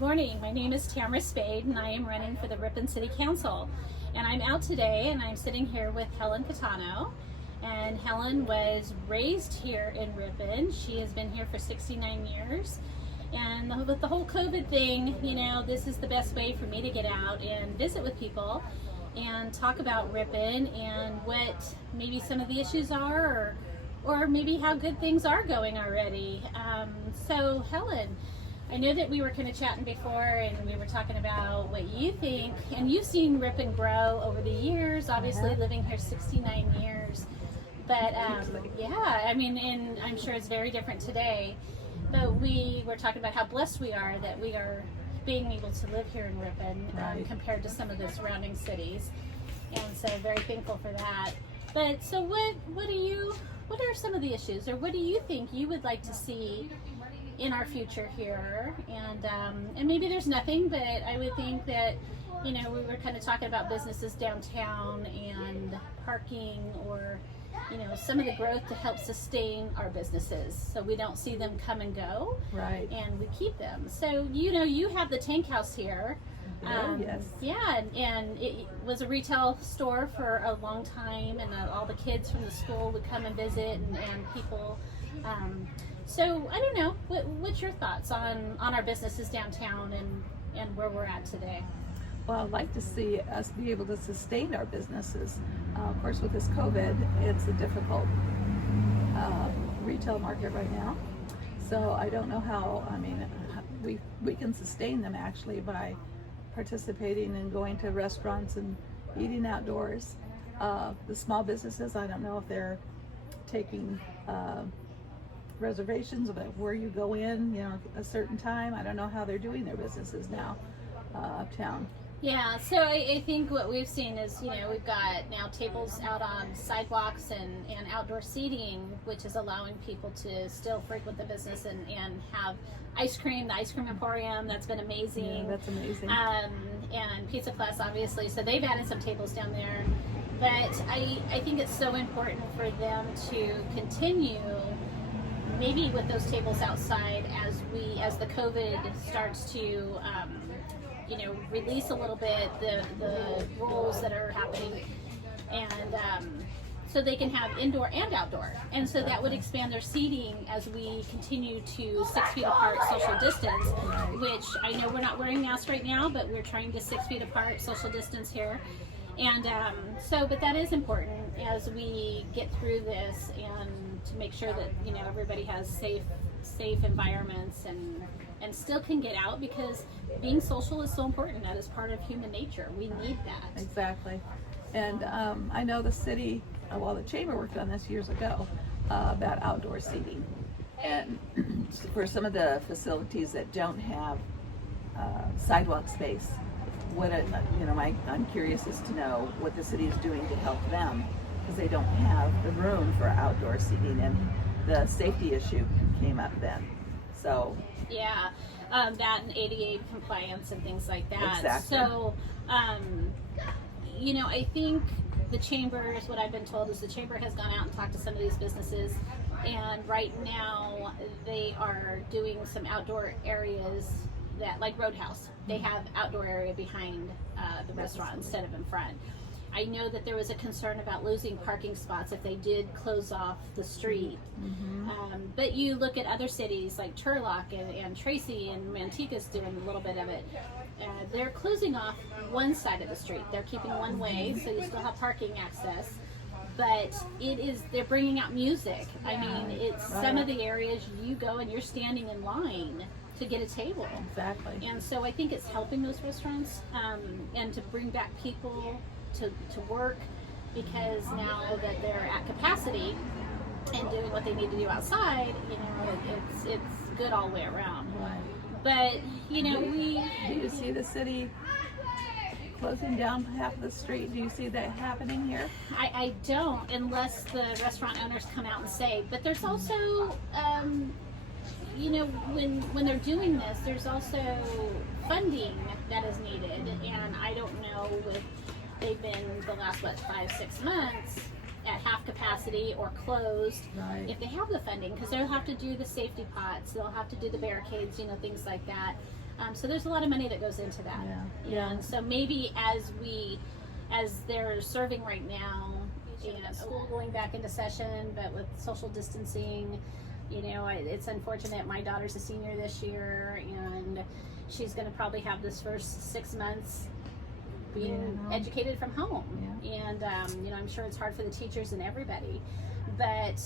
Good morning. My name is Spade, and I am running for the Ripon City Council. And I'm out today, and I'm sitting here with Helen Caetano. And Helen was raised here in Ripon. She has been here for 69 years. And with the whole COVID thing, you know, this is the best way for me to get out and visit with people and talk about Ripon and what maybe some of the issues are, or maybe how good things are going already. So Helen, I know that we were kind of chatting before, and we were talking about what you think, and you've seen Ripon grow over the years, obviously living here 69 years. But yeah, I mean, and I'm sure it's very different today. But we were talking about how blessed we are that we are being able to live here in Ripon compared to some of the surrounding cities, and so very thankful for that. But so what are some of the issues, or what do you think you would like to see in our future here? And maybe there's nothing, but I would think that, you know, we were kind of talking about businesses downtown and parking, or, you know, some of the growth to help sustain our businesses so we don't see them come and go. Right. And we keep them. So, you know, you have the Tank House here. Yes. Yeah, and it was a retail store for a long time, and all the kids from the school would come and visit, and people. So I don't know, what's your thoughts on our businesses downtown and where we're at today? Well, I'd like to see us be able to sustain our businesses. Of course, with this COVID, it's a difficult retail market right now. So I don't know how, I mean, we can sustain them actually by participating and going to restaurants and eating outdoors. The small businesses, I don't know if they're taking reservations about where you go in, you know, a certain time. I don't know how they're doing their businesses now uptown. Yeah, so I think what we've seen is, you know, we've got now tables out on sidewalks and outdoor seating, which is allowing people to still frequent the business and have ice cream, the Ice Cream Emporium. That's been amazing. Yeah, that's amazing. And Pizza Plus, obviously. So they've added some tables down there. But I think it's so important for them to continue maybe with those tables outside as the COVID starts to you know, release a little bit the rules that are happening, and so they can have indoor and outdoor, and so that would expand their seating as we continue to 6 feet apart social distance, which I know we're not wearing masks right now, but we're trying to 6 feet apart social distance here. And but that is important as we get through this, and to make sure that, you know, everybody has safe environments and still can get out, because being social is so important. That is part of human nature. We need that. Exactly. And I know the city, the chamber worked on this years ago about outdoor seating, and for some of the facilities that don't have sidewalk space. I'm curious as to know what the city is doing to help them, because they don't have the room for outdoor seating, and the safety issue came up then. So yeah, that and ADA compliance and things like that. Exactly. So, you know, I think the chamber, is what I've been told, is the chamber has gone out and talked to some of these businesses, and right now they are doing some outdoor areas that, like Roadhouse, they have outdoor area behind the restaurant instead of in front. I know that there was a concern about losing parking spots if they did close off the street. But you look at other cities like Turlock and Tracy and Manteca's doing a little bit of it. They're closing off one side of the street. They're keeping one way, so you still have parking access. But they're bringing out music. I mean, it's some of the areas you go and you're standing in line to get a table. Exactly. And so I think it's helping those restaurants and to bring back people to work, because now that they're at capacity and doing what they need to do outside, you know, it's good all the way around. Right. But, you know, do you see the city closing down half of the street? Do you see that happening here? I don't, unless the restaurant owners come out and say. But there's also you know, when they're doing this, there's also funding that is needed, and I don't know if they've been the last 5-6 months at half capacity or closed, if they have the funding, because they'll have to do the safety pots, they'll have to do the barricades, you know, things like that. So there's a lot of money that goes into that. Yeah. And so maybe as they're serving right now, and school going back into session, but with social distancing, you know, it's unfortunate. My daughter's a senior this year, and she's going to probably have this first 6 months being educated from home. And, you know, I'm sure it's hard for the teachers and everybody, but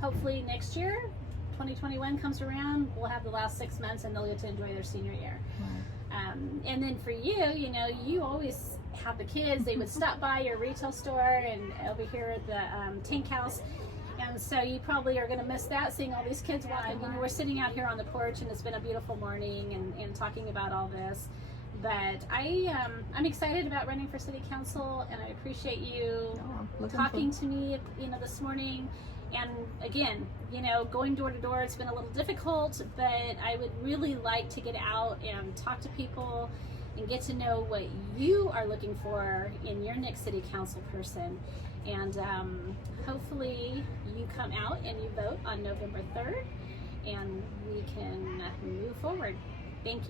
hopefully next year, 2021 comes around, we'll have the last 6 months and they'll get to enjoy their senior year. And then for you, you know, you always have the kids. They would stop by your retail store and over here at the tank house. And so you probably are going to miss that, seeing all these kids walking. You know, we're sitting out here on the porch and it's been a beautiful morning and talking about all this. But I'm excited about running for city council, and I appreciate you talking to me, you know, this morning. And again, you know, going door to door, it's been a little difficult, but I would really like to get out and talk to people and get to know what you are looking for in your next city council person. And hopefully you come out and you vote on November 3rd, and we can move forward. Thank you.